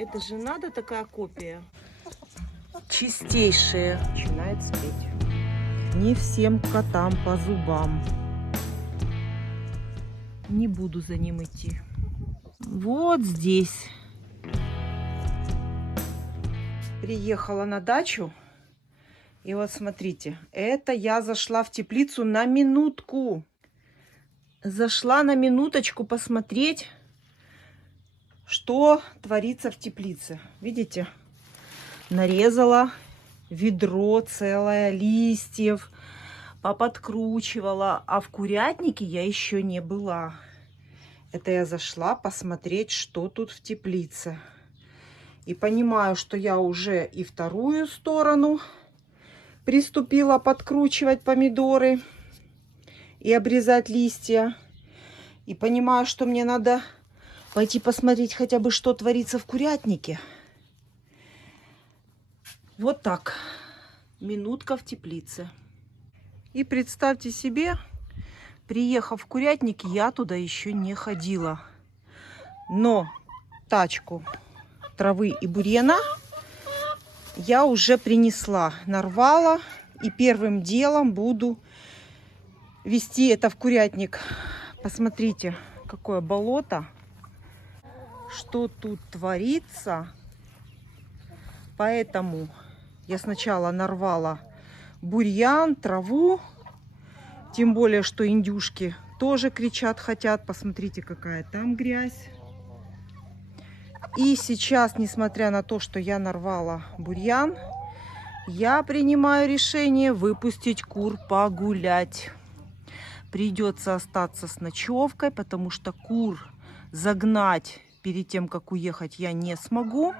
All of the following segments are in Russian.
Это же надо такая копия. Чистейшая. Начинает спеть. Не всем котам по зубам. Не буду за ним идти. Вот здесь. Приехала на дачу. И вот смотрите. Это я зашла в теплицу на минутку. Зашла на минуточку посмотреть, что творится в теплице. Видите? Нарезала ведро целое листьев, поподкручивала, а в курятнике я еще не была. Это я зашла посмотреть, что тут в теплице. И понимаю, что я уже и вторую сторону приступила подкручивать помидоры и обрезать листья. И понимаю, что мне надо пойти посмотреть хотя бы, что творится в курятнике. Вот так. Минутка в теплице. И представьте себе, приехав в курятник, я туда еще не ходила. Но тачку травы и бурьяна я уже принесла, нарвала. И первым делом буду везти это в курятник. Посмотрите, какое болото. Что тут творится. Поэтому я сначала нарвала бурьян, траву. Тем более, что индюшки тоже кричат, хотят. Посмотрите, какая там грязь. И сейчас, несмотря на то, что я нарвала бурьян, я принимаю решение выпустить кур погулять. Придется остаться с ночевкой, потому что кур загнать перед тем, как уехать, я не смогу.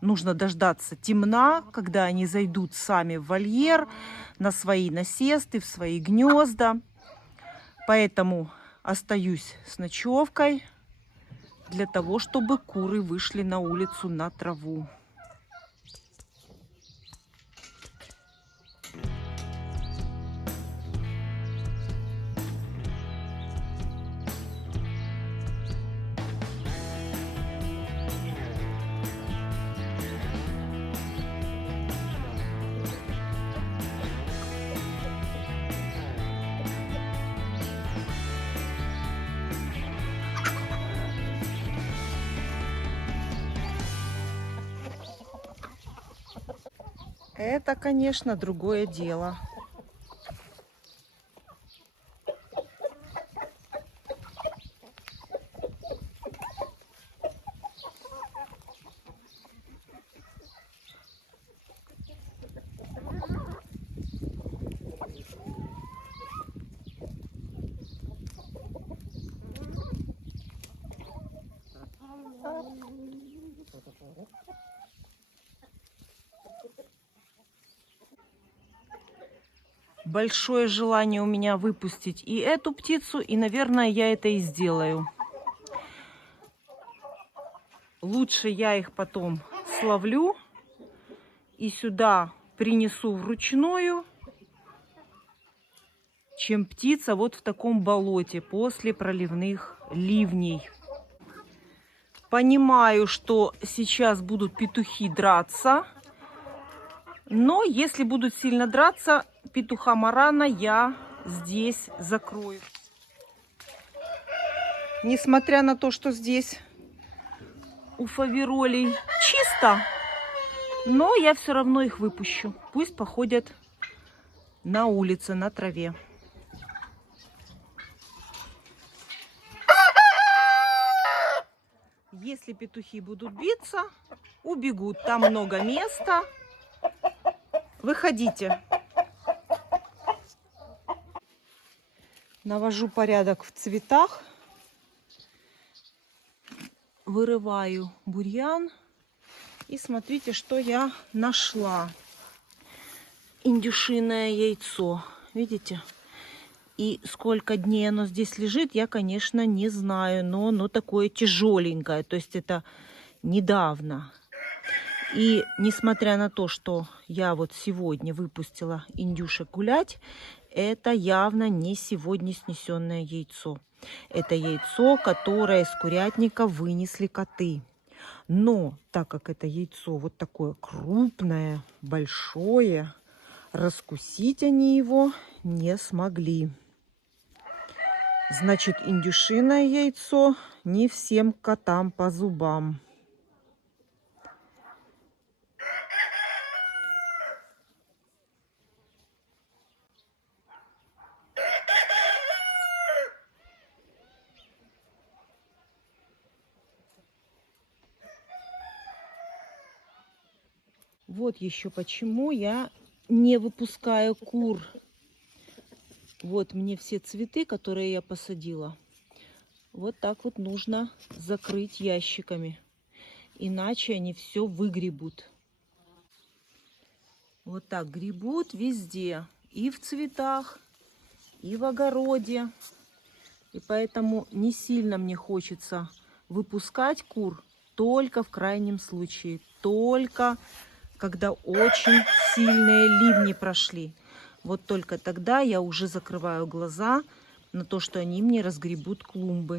Нужно дождаться темна, когда они зайдут сами в вольер, на свои насесты, в свои гнезда. Поэтому остаюсь с ночевкой для того, чтобы куры вышли на улицу на траву. Это, конечно, другое дело. Большое желание у меня выпустить и эту птицу, и, наверное, я это и сделаю. Лучше я их потом словлю и сюда принесу вручную, чем птица вот в таком болоте после проливных ливней. Понимаю, что сейчас будут петухи драться, но если будут сильно драться, петуха Марана я здесь закрою. Несмотря на то, что здесь у фаверолей чисто, но я все равно их выпущу. Пусть походят на улице, на траве. Если петухи будут биться, убегут. Там много места. Выходите. Навожу порядок в цветах. Вырываю бурьян. И смотрите, что я нашла. Индюшиное яйцо. Видите? И сколько дней оно здесь лежит, я, конечно, не знаю. Но оно такое тяжеленькое. То есть это недавно. И несмотря на то, что я вот сегодня выпустила индюшек гулять, это явно не сегодня снесенное яйцо. Это яйцо, которое из курятника вынесли коты. Но так как это яйцо вот такое крупное, большое, раскусить они его не смогли. Значит, индюшиное яйцо не всем котам по зубам. Вот еще почему я не выпускаю кур. Вот мне все цветы, которые я посадила, вот так вот нужно закрыть ящиками. Иначе они все выгребут. Вот так гребут везде. И в цветах, и в огороде. И поэтому не сильно мне хочется выпускать кур. Только в крайнем случае. Только когда очень сильные ливни прошли. Вот только тогда я уже закрываю глаза на то, что они мне разгребут клумбы.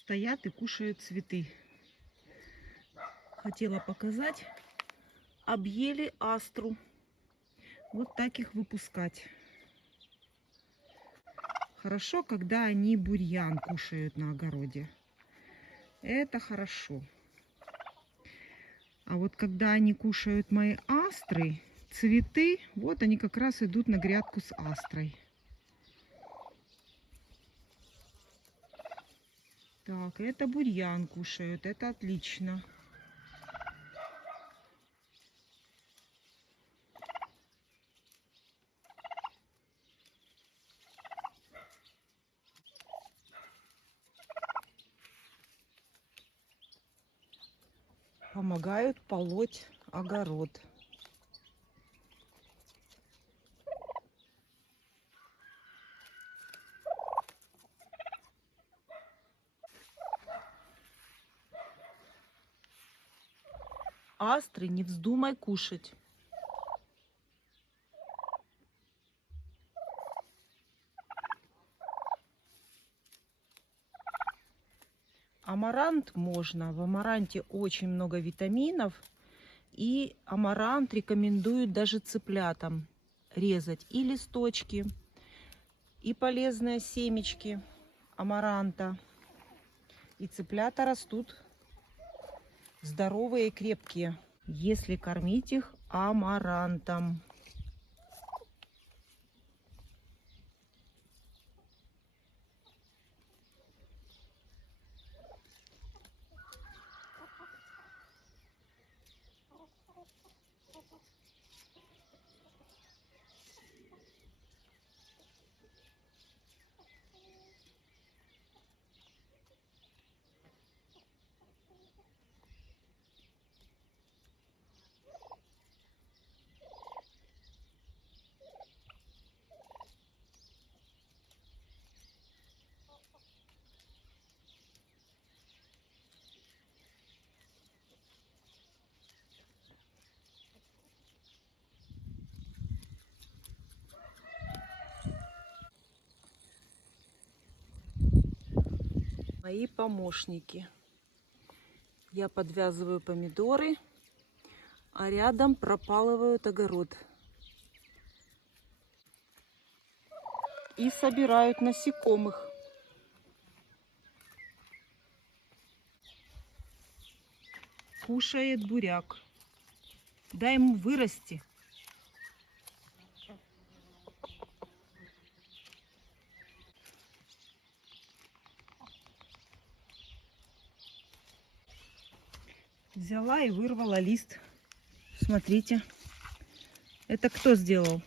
Стоят и кушают цветы. Хотела показать. Объели астру. Вот так их выпускать. Хорошо, когда они бурьян кушают на огороде. Это хорошо. А вот когда они кушают мои астры, цветы, вот они как раз идут на грядку с астрой. Так, это бурьян кушают, это отлично. Помогают полоть огород. Астры не вздумай кушать. Амарант можно. В амаранте очень много витаминов. И амарант рекомендуют даже цыплятам резать и листочки, и полезные семечки амаранта. И цыплята растут здоровые и крепкие, если кормить их амарантом. Мои помощники. Я подвязываю помидоры, а рядом пропалывают огород. И собирают насекомых. Кушает буряк. Дай ему вырасти. Взяла и вырвала лист. Смотрите. Это кто сделал?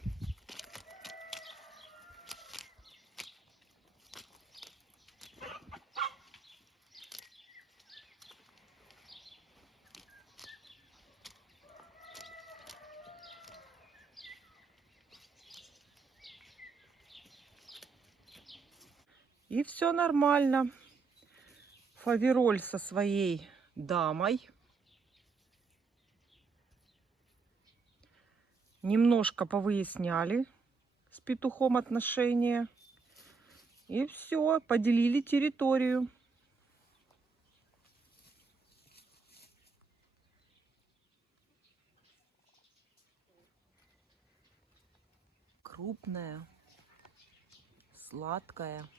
И все нормально. Фавероль со своей дамой. Немножко повыясняли с петухом отношения. И все, поделили территорию. Крупная, сладкая.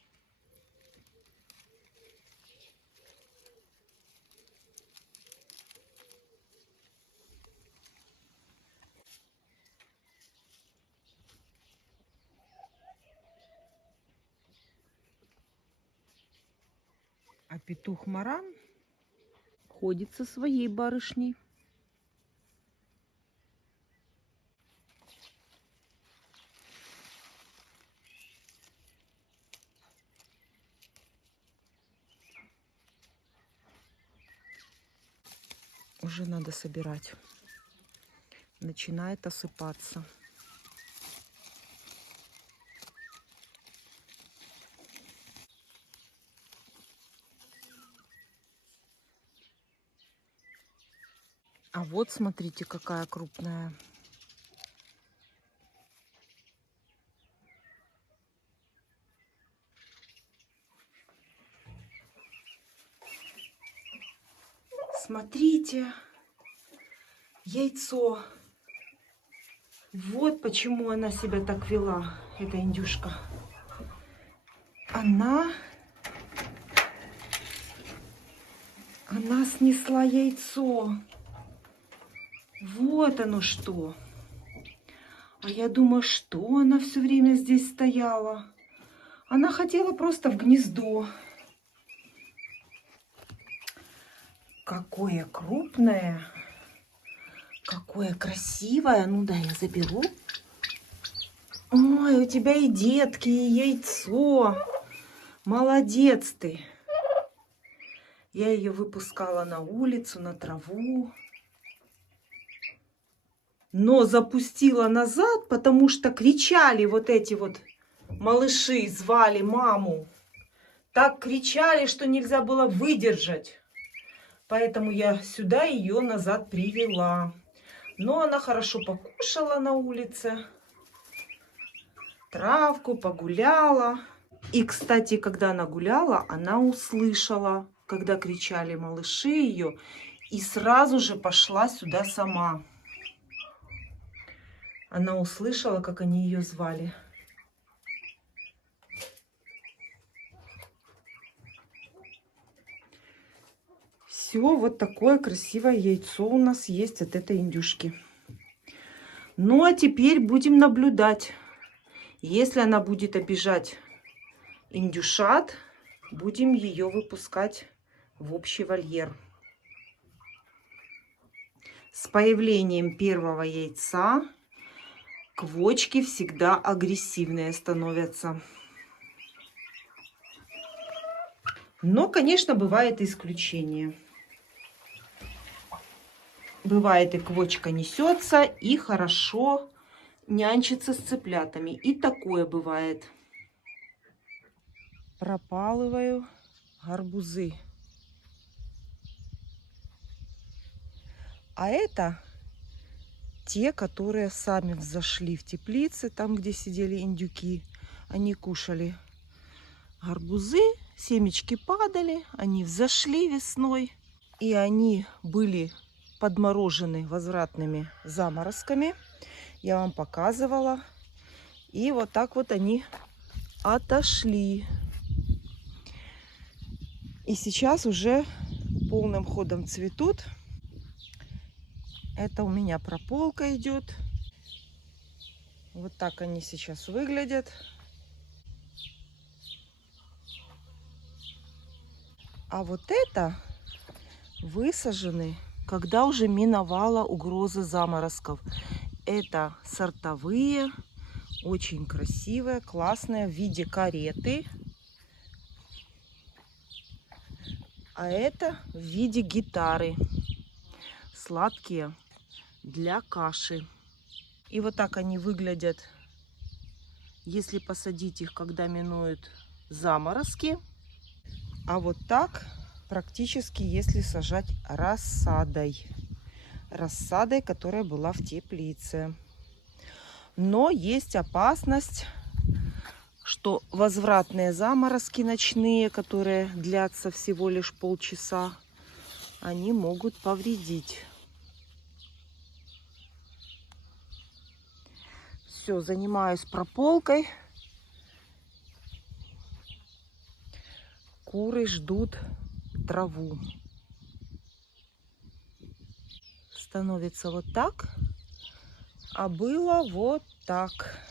А петух Маран ходит со своей барышней. Уже надо собирать. Начинает осыпаться. А вот смотрите, какая крупная. Смотрите, яйцо. Вот почему она себя так вела, эта индюшка. Она снесла яйцо. Вот оно что. А я думаю, что она все время здесь стояла. Она хотела просто в гнездо. Какое крупное. Какое красивое. Ну да, я заберу. Ой, у тебя и детки, и яйцо. Молодец ты. Я ее выпускала на улицу, на траву. Но запустила назад, потому что кричали вот эти вот малыши, звали маму. Так кричали, что нельзя было выдержать. Поэтому я сюда ее назад привела. Но она хорошо покушала на улице. Травку погуляла. И, кстати, когда она гуляла, она услышала, когда кричали малыши ее, и сразу же пошла сюда сама. Она услышала, как они ее звали. Все, вот такое красивое яйцо у нас есть от этой индюшки. Ну, а теперь будем наблюдать. Если она будет обижать индюшат, будем ее выпускать в общий вольер. С появлением первого яйца квочки всегда агрессивные становятся. Но, конечно, бывает и исключение. Бывает, и квочка несется, и хорошо нянчится с цыплятами. И такое бывает. Пропалываю гарбузы. А это те, которые сами взошли в теплицы, там, где сидели индюки. Они кушали гарбузы, семечки падали, они взошли весной. И они были подморожены возвратными заморозками. Я вам показывала. И вот так вот они отошли. И сейчас уже полным ходом цветут. Это у меня прополка идет. Вот так они сейчас выглядят. А вот это высажены, когда уже миновала угроза заморозков. Это сортовые, очень красивые, классные, в виде кареты. А это в виде гитары. Сладкие для каши. И вот так они выглядят, если посадить их, когда минуют заморозки. А вот так практически, если сажать рассадой. Рассадой, которая была в теплице. Но есть опасность, что возвратные заморозки ночные, которые длятся всего лишь полчаса, они могут повредить. Все, занимаюсь прополкой. Куры ждут траву. Становится вот так, а было вот так.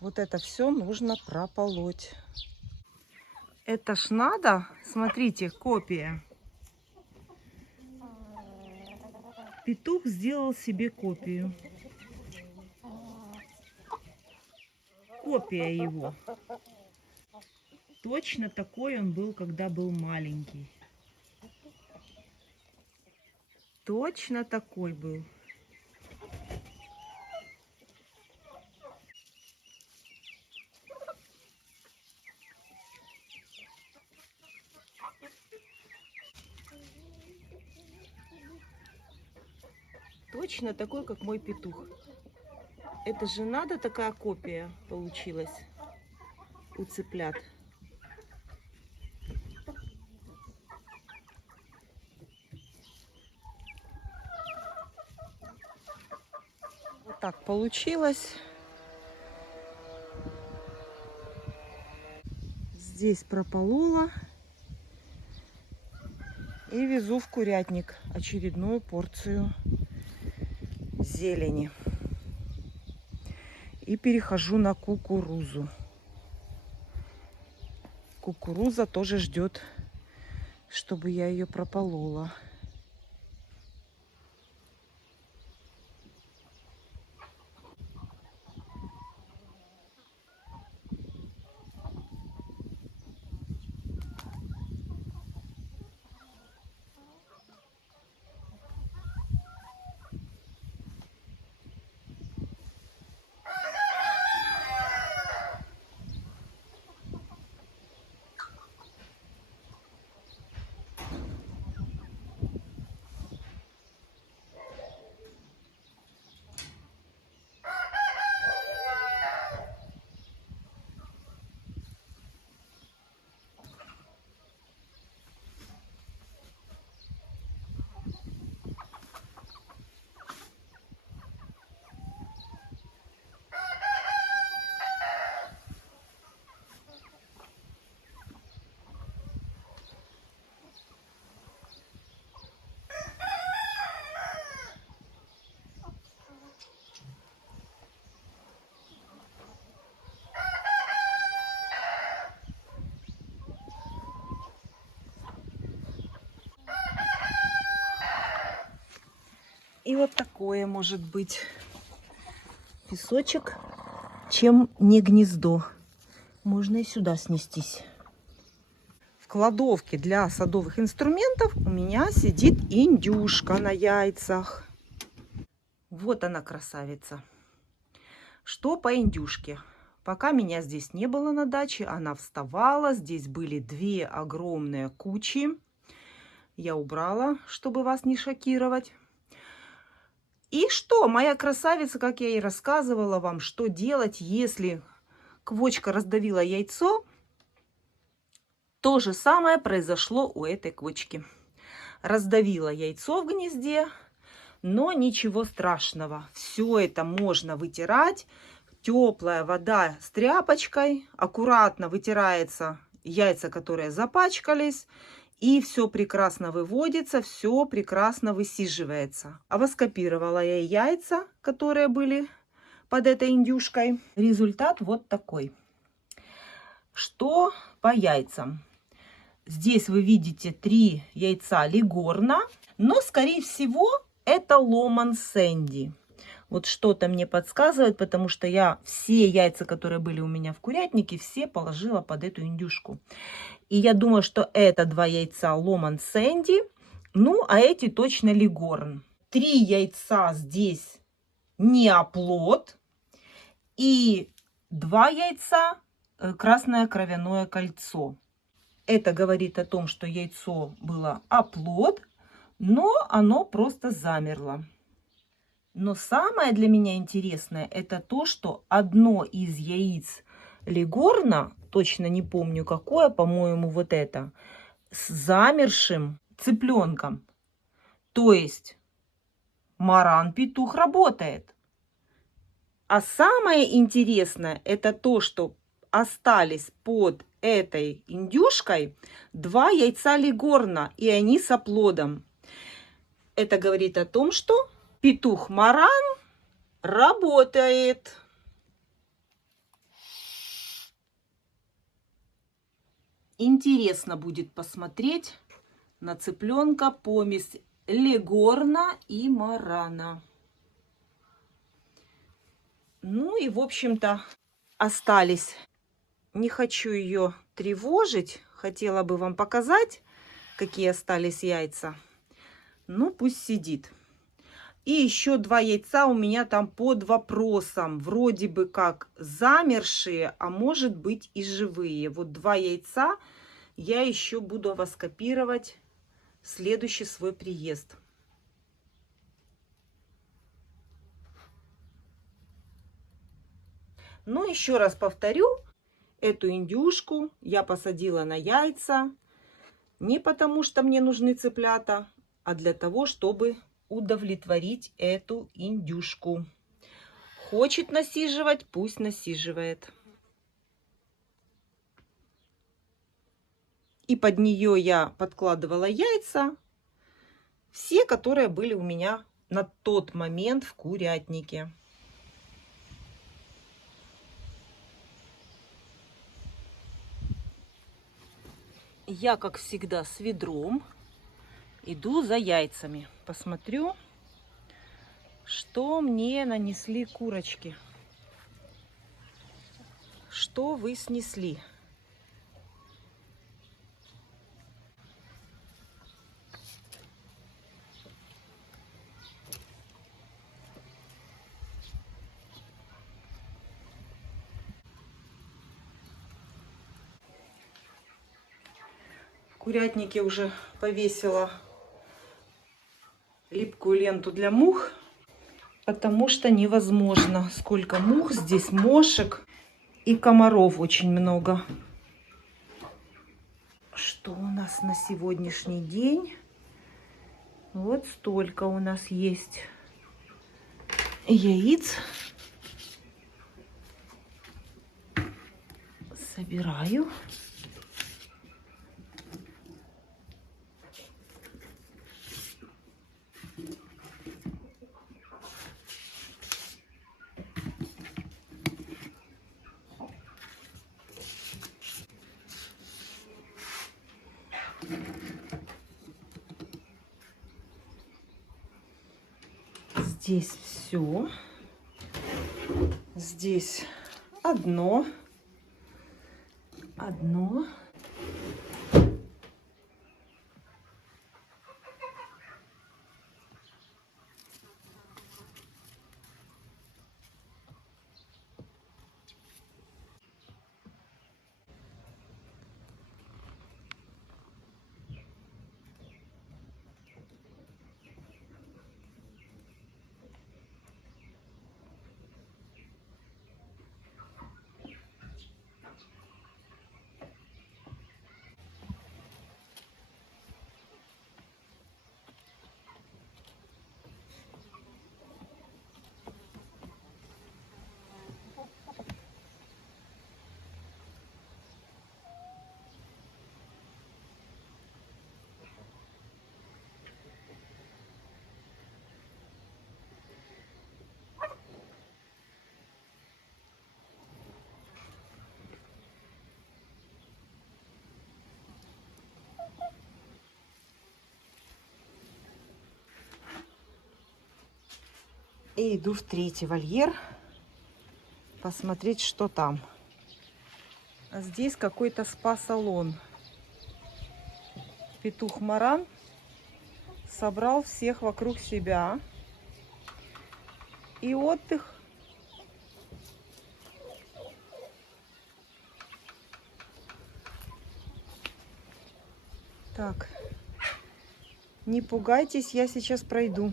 Вот это все нужно прополоть. Это ж надо, смотрите, копия. Петух сделал себе копию. Копия его. Точно такой он был, когда был маленький. Точно такой был. Точно такой, как мой петух. Это же надо, такая копия получилась у цыплят. Вот так получилось. Здесь прополола. И везу в курятник очередную порцию зелени. И перехожу на кукурузу. Кукуруза тоже ждет, чтобы я ее прополола. И вот такое может быть песочек, чем не гнездо. Можно и сюда снестись. В кладовке для садовых инструментов у меня сидит индюшка на яйцах. Вот она, красавица. Что по индюшке? Пока меня здесь не было на даче, она вставала. Здесь были две огромные кучи. Я убрала, чтобы вас не шокировать. И что, моя красавица, как я и рассказывала вам, что делать, если квочка раздавила яйцо, то же самое произошло у этой квочки. Раздавила яйцо в гнезде, но ничего страшного. Все это можно вытирать. Теплая вода с тряпочкой. Аккуратно вытирается яйца, которые запачкались. И все прекрасно выводится, все прекрасно высиживается. Овоскопировала я яйца, которые были под этой индюшкой. Результат вот такой. Что по яйцам? Здесь вы видите 3 яйца лигорна, но, скорее всего, это ломан Сэнди. Вот что-то мне подсказывает, потому что я все яйца, которые были у меня в курятнике, все положила под эту индюшку. И я думаю, что это 2 яйца ломан Сэнди, ну, а эти точно лигорн. 3 яйца здесь неоплод и 2 яйца красное кровяное кольцо. Это говорит о том, что яйцо было оплод, но оно просто замерло. Но самое для меня интересное это то, что одно из яиц Легорна, точно не помню какое, по-моему, вот это, с замершим цыпленком. То есть маран-петух работает. А самое интересное это то, что остались под этой индюшкой 2 яйца Легорна, и они с оплодом. Это говорит о том, что петух Маран работает. Интересно будет посмотреть на цыпленка помесь Легорна и Марана. Ну и, в общем-то, остались. Не хочу ее тревожить. Хотела бы вам показать, какие остались яйца. Ну, пусть сидит. И еще 2 яйца у меня там под вопросом. Вроде бы как замершие, а может быть и живые. Вот 2 яйца я еще буду воскопировать в следующий свой приезд. Но еще раз повторю, эту индюшку я посадила на яйца не потому, что мне нужны цыплята, а для того, чтобы удовлетворить эту индюшку. Хочет насиживать, пусть насиживает. И под нее я подкладывала яйца, все, которые были у меня на тот момент в курятнике. Я, как всегда, с ведром иду за яйцами. Посмотрю, что мне нанесли курочки. Что вы снесли? В курятнике уже повесила липкую ленту для мух, потому что невозможно. Сколько мух здесь, мошек и комаров очень много. Что у нас на сегодняшний день? Вот столько у нас есть яиц. Собираю. Здесь все. Здесь одно. И иду в третий вольер посмотреть, что там. А здесь какой-то спа-салон. Петух Маран собрал всех вокруг себя. И отдых. Так, Не пугайтесь, я сейчас пройду.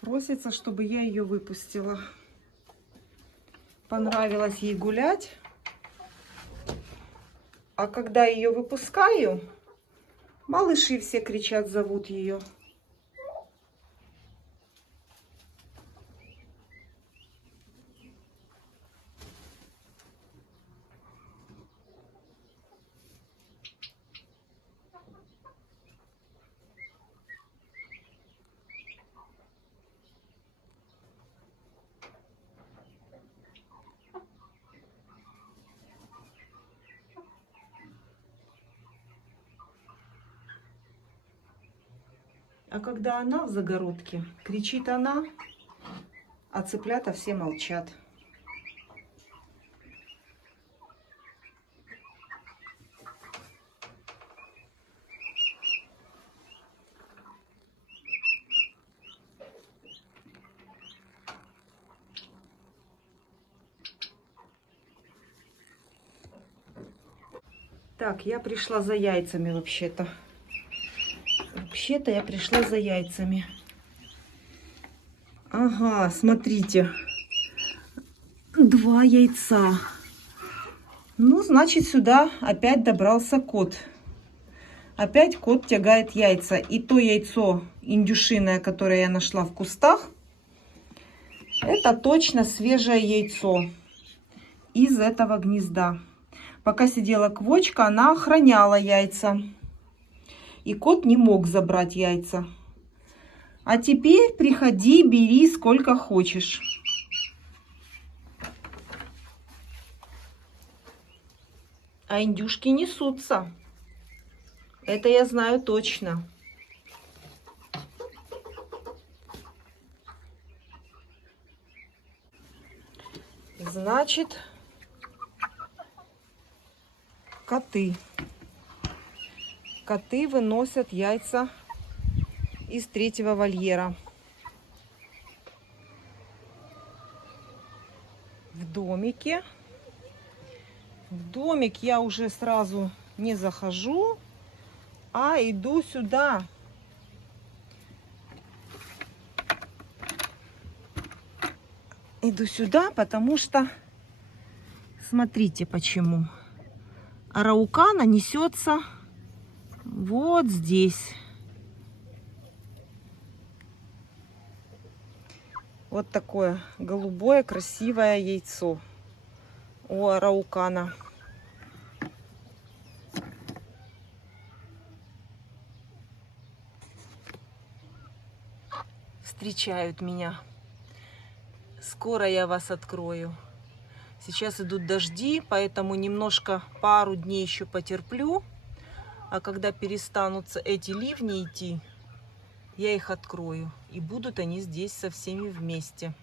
Просится, чтобы я ее выпустила. Понравилось ей гулять. А когда ее выпускаю, малыши все кричат, зовут ее. А когда она в загородке, кричит она, а цыплята все молчат. Так, я пришла за яйцами вообще-то. Вообще-то я пришла за яйцами. Ага, смотрите. 2 яйца. Ну, значит, сюда опять добрался кот. Опять кот тягает яйца. И то яйцо индюшиное, которое я нашла в кустах, это точно свежее яйцо из этого гнезда. Пока сидела квочка, она охраняла яйца. И кот не мог забрать яйца. А теперь приходи, бери сколько хочешь. А индюшки несутся. Это я знаю точно. Значит, коты. Коты выносят яйца из 3-го вольера. В домике. В домик я уже сразу не захожу, а иду сюда. Иду сюда, потому что смотрите почему. Араукана несется вот здесь. Вот такое голубое красивое яйцо у араукана. Встречают меня. Скоро я вас открою. Сейчас идут дожди, поэтому немножко пару дней еще потерплю. А когда перестанутся эти ливни идти, я их открою. И будут они здесь со всеми вместе.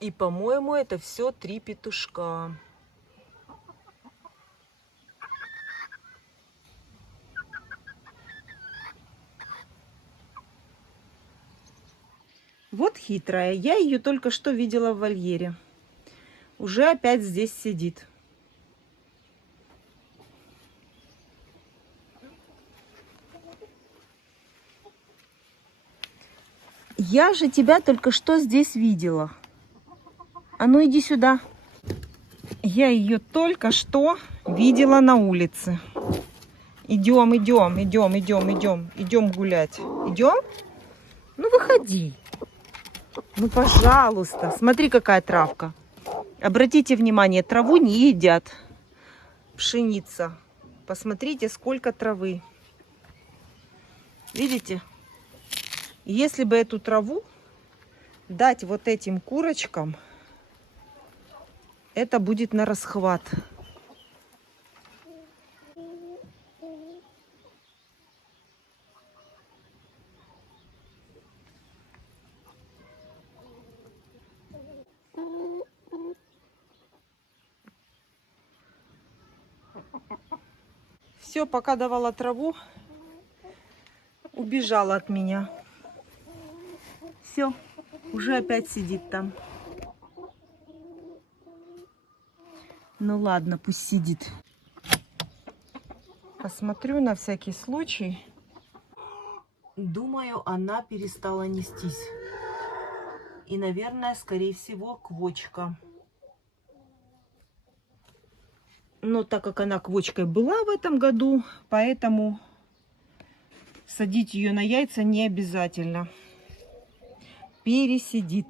И, по-моему, это все 3 петушка. Вот хитрая. Я ее только что видела в вольере. Уже опять здесь сидит. Я же тебя только что здесь видела. А ну иди сюда. Я ее только что видела на улице. Идем, идем, идем, идем, идем. Идем гулять. Идем? Ну выходи. Ну пожалуйста. Смотри, какая травка. Обратите внимание, траву не едят. Пшеница. Посмотрите, сколько травы. Видите? Если бы эту траву дать вот этим курочкам, это будет на расхват. Все, пока давала траву, убежала от меня. Все, уже опять сидит там. Ну ладно, пусть сидит. Посмотрю на всякий случай. Думаю, она перестала нестись. И, наверное, скорее всего, квочка. Но так как она квочкой была в этом году, поэтому садить ее на яйца не обязательно. Пересидит.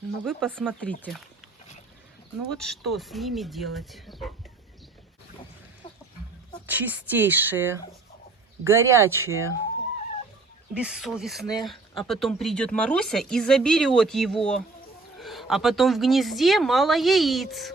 Но вы посмотрите. Ну вот что с ними делать? Чистейшие, горячие, бессовестные. А потом придет Маруся и заберет его. А потом в гнезде мало яиц.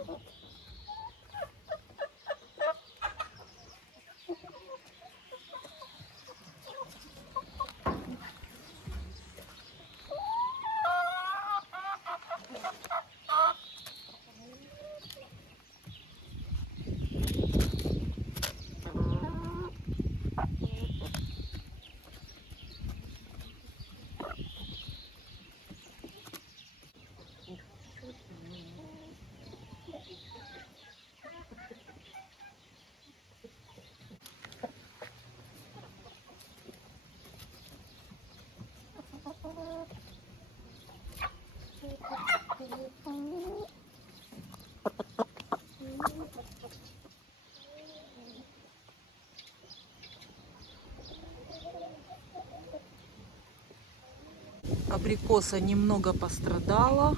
Абрикоса немного пострадала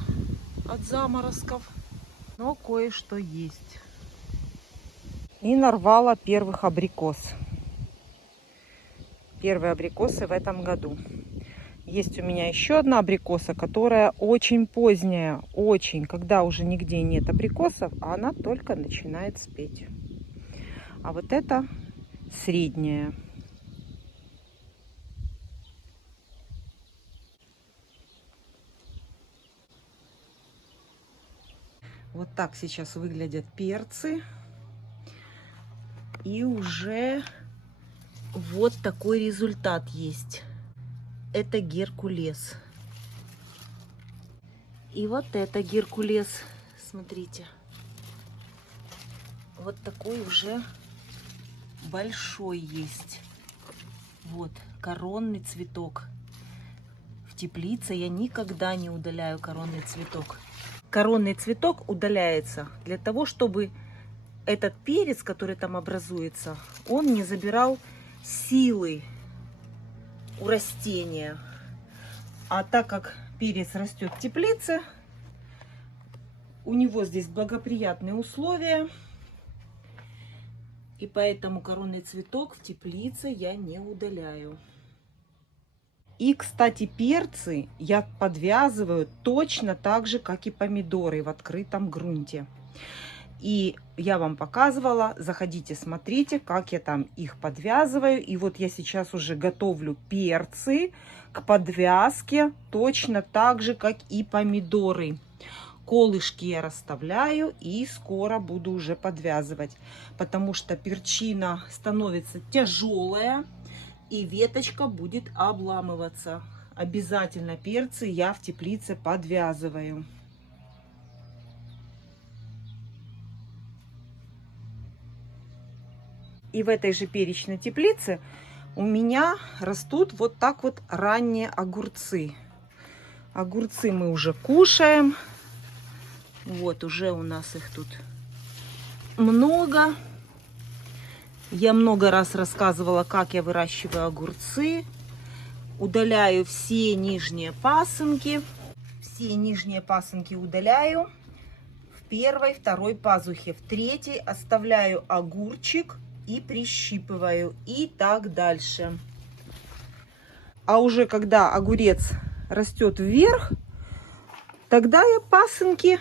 от заморозков, но кое-что есть. И нарвала первых абрикос. Первые абрикосы в этом году. Есть у меня еще одна абрикоса, которая очень поздняя, очень, когда уже нигде нет абрикосов, а она только начинает спеть. А вот это средняя. Вот так сейчас выглядят перцы. И уже вот такой результат есть. Это геркулес. И вот это геркулес. Смотрите. Вот такой уже большой есть. Вот коронный цветок. В теплице я никогда не удаляю коронный цветок. Коронный цветок удаляется для того, чтобы этот перец, который там образуется, он не забирал силы у растения. А так как перец растет в теплице, у него здесь благоприятные условия. И поэтому коронный цветок в теплице я не удаляю. И, кстати, перцы я подвязываю точно так же, как и помидоры в открытом грунте. И я вам показывала, заходите, смотрите, как я там их подвязываю. И вот я сейчас уже готовлю перцы к подвязке точно так же, как и помидоры. Колышки я расставляю и скоро буду уже подвязывать, потому что перчина становится тяжелая и веточка будет обламываться. Обязательно перцы я в теплице подвязываю. И в этой же перечной теплице у меня растут вот так вот ранние огурцы. Огурцы мы уже кушаем. Вот уже у нас их тут много. Я много раз рассказывала, как я выращиваю огурцы. Удаляю все нижние пасынки. Все нижние пасынки удаляю. В первой, второй пазухе. В третьей оставляю огурчик и прищипываю. И так дальше. А уже когда огурец растет вверх, тогда я пасынки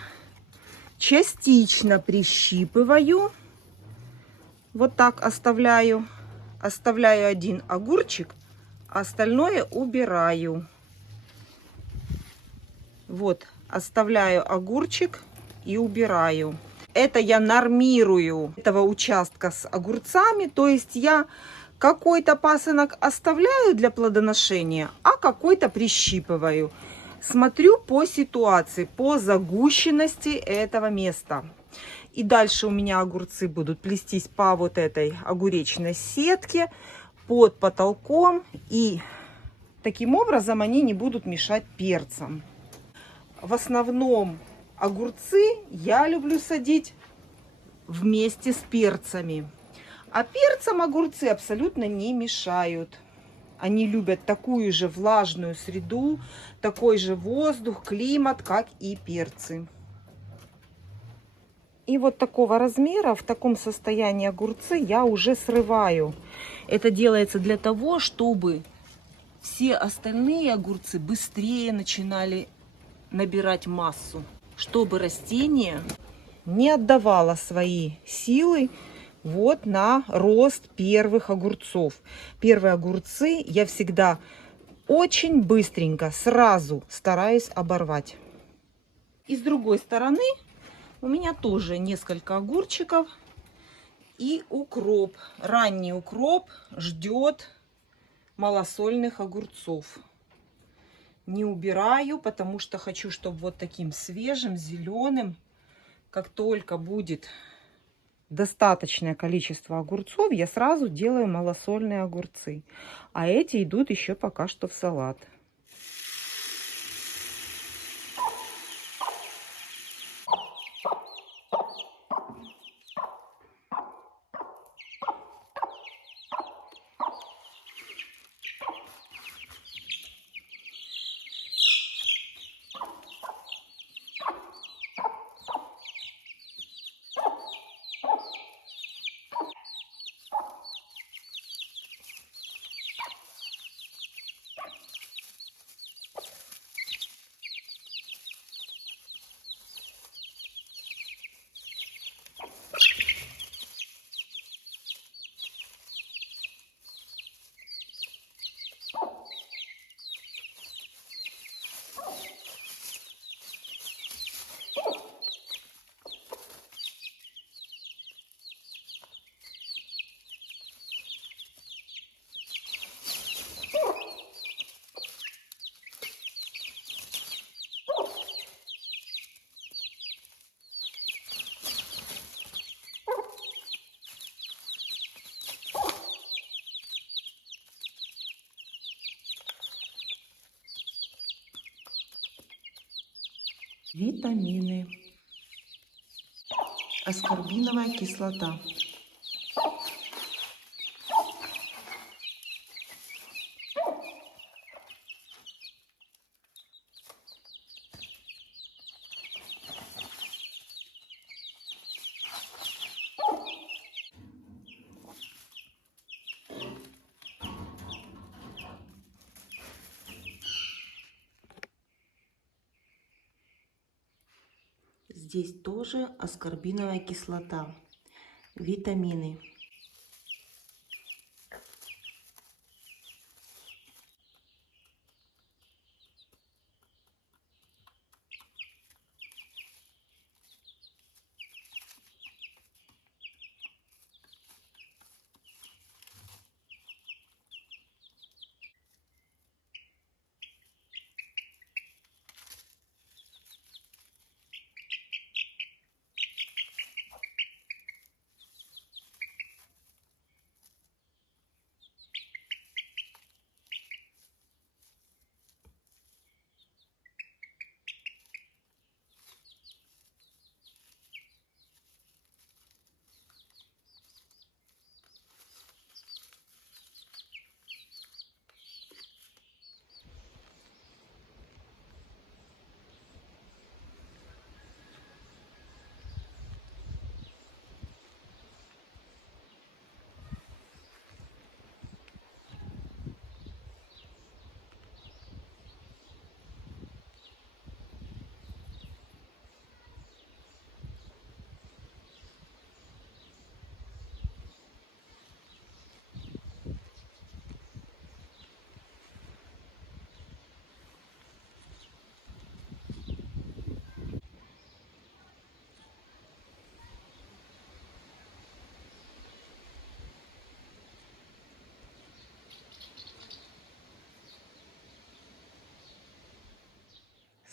частично прищипываю. Вот так оставляю. Оставляю один огурчик, а остальное убираю. Вот, оставляю огурчик и убираю. Это я нормирую этого участка с огурцами. То есть я какой-то пасынок оставляю для плодоношения, а какой-то прищипываю. Смотрю по ситуации, по загущенности этого места. И дальше у меня огурцы будут плестись по вот этой огуречной сетке под потолком. И таким образом они не будут мешать перцам. В основном огурцы я люблю садить вместе с перцами. А перцам огурцы абсолютно не мешают. Они любят такую же влажную среду, такой же воздух, климат, как и перцы. И вот такого размера, в таком состоянии огурцы я уже срываю. Это делается для того, чтобы все остальные огурцы быстрее начинали набирать массу, чтобы растение не отдавало свои силы вот на рост первых огурцов. Первые огурцы я всегда очень быстренько, сразу стараюсь оборвать. И с другой стороны у меня тоже несколько огурчиков и укроп. Ранний укроп ждет малосольных огурцов. Не убираю, потому что хочу, чтобы вот таким свежим, зеленым, как только будет достаточное количество огурцов, я сразу делаю малосольные огурцы. А эти идут еще пока что в салат. Витамины. Аскорбиновая кислота. Здесь тоже аскорбиновая кислота, витамины.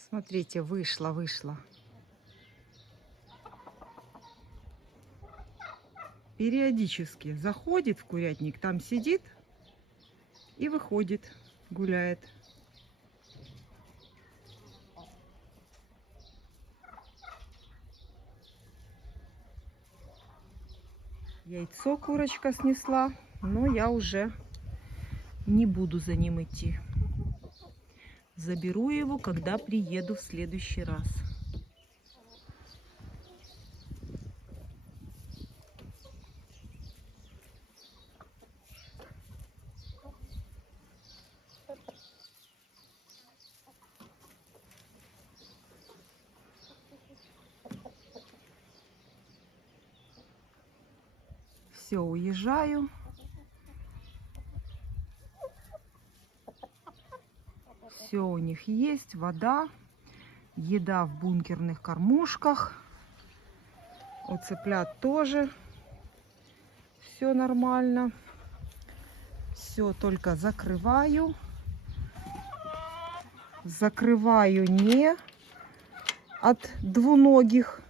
Смотрите, вышла. Периодически заходит в курятник, там сидит и выходит, гуляет. Яйцо курочка снесла, но я уже не буду за ним идти. Заберу его, когда приеду в следующий раз. Все, уезжаю. Все у них есть, вода, еда в бункерных кормушках. У цыплят тоже все нормально. Все только закрываю. Закрываю не от двуногих,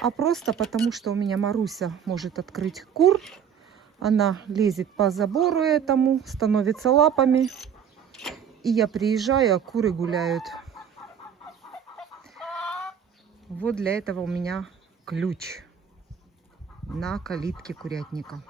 а просто потому, что у меня Маруся может открыть кур. Она лезет по забору этому, становится лапами. И я приезжаю, а куры гуляют. Вот для этого у меня ключ на калитке курятника.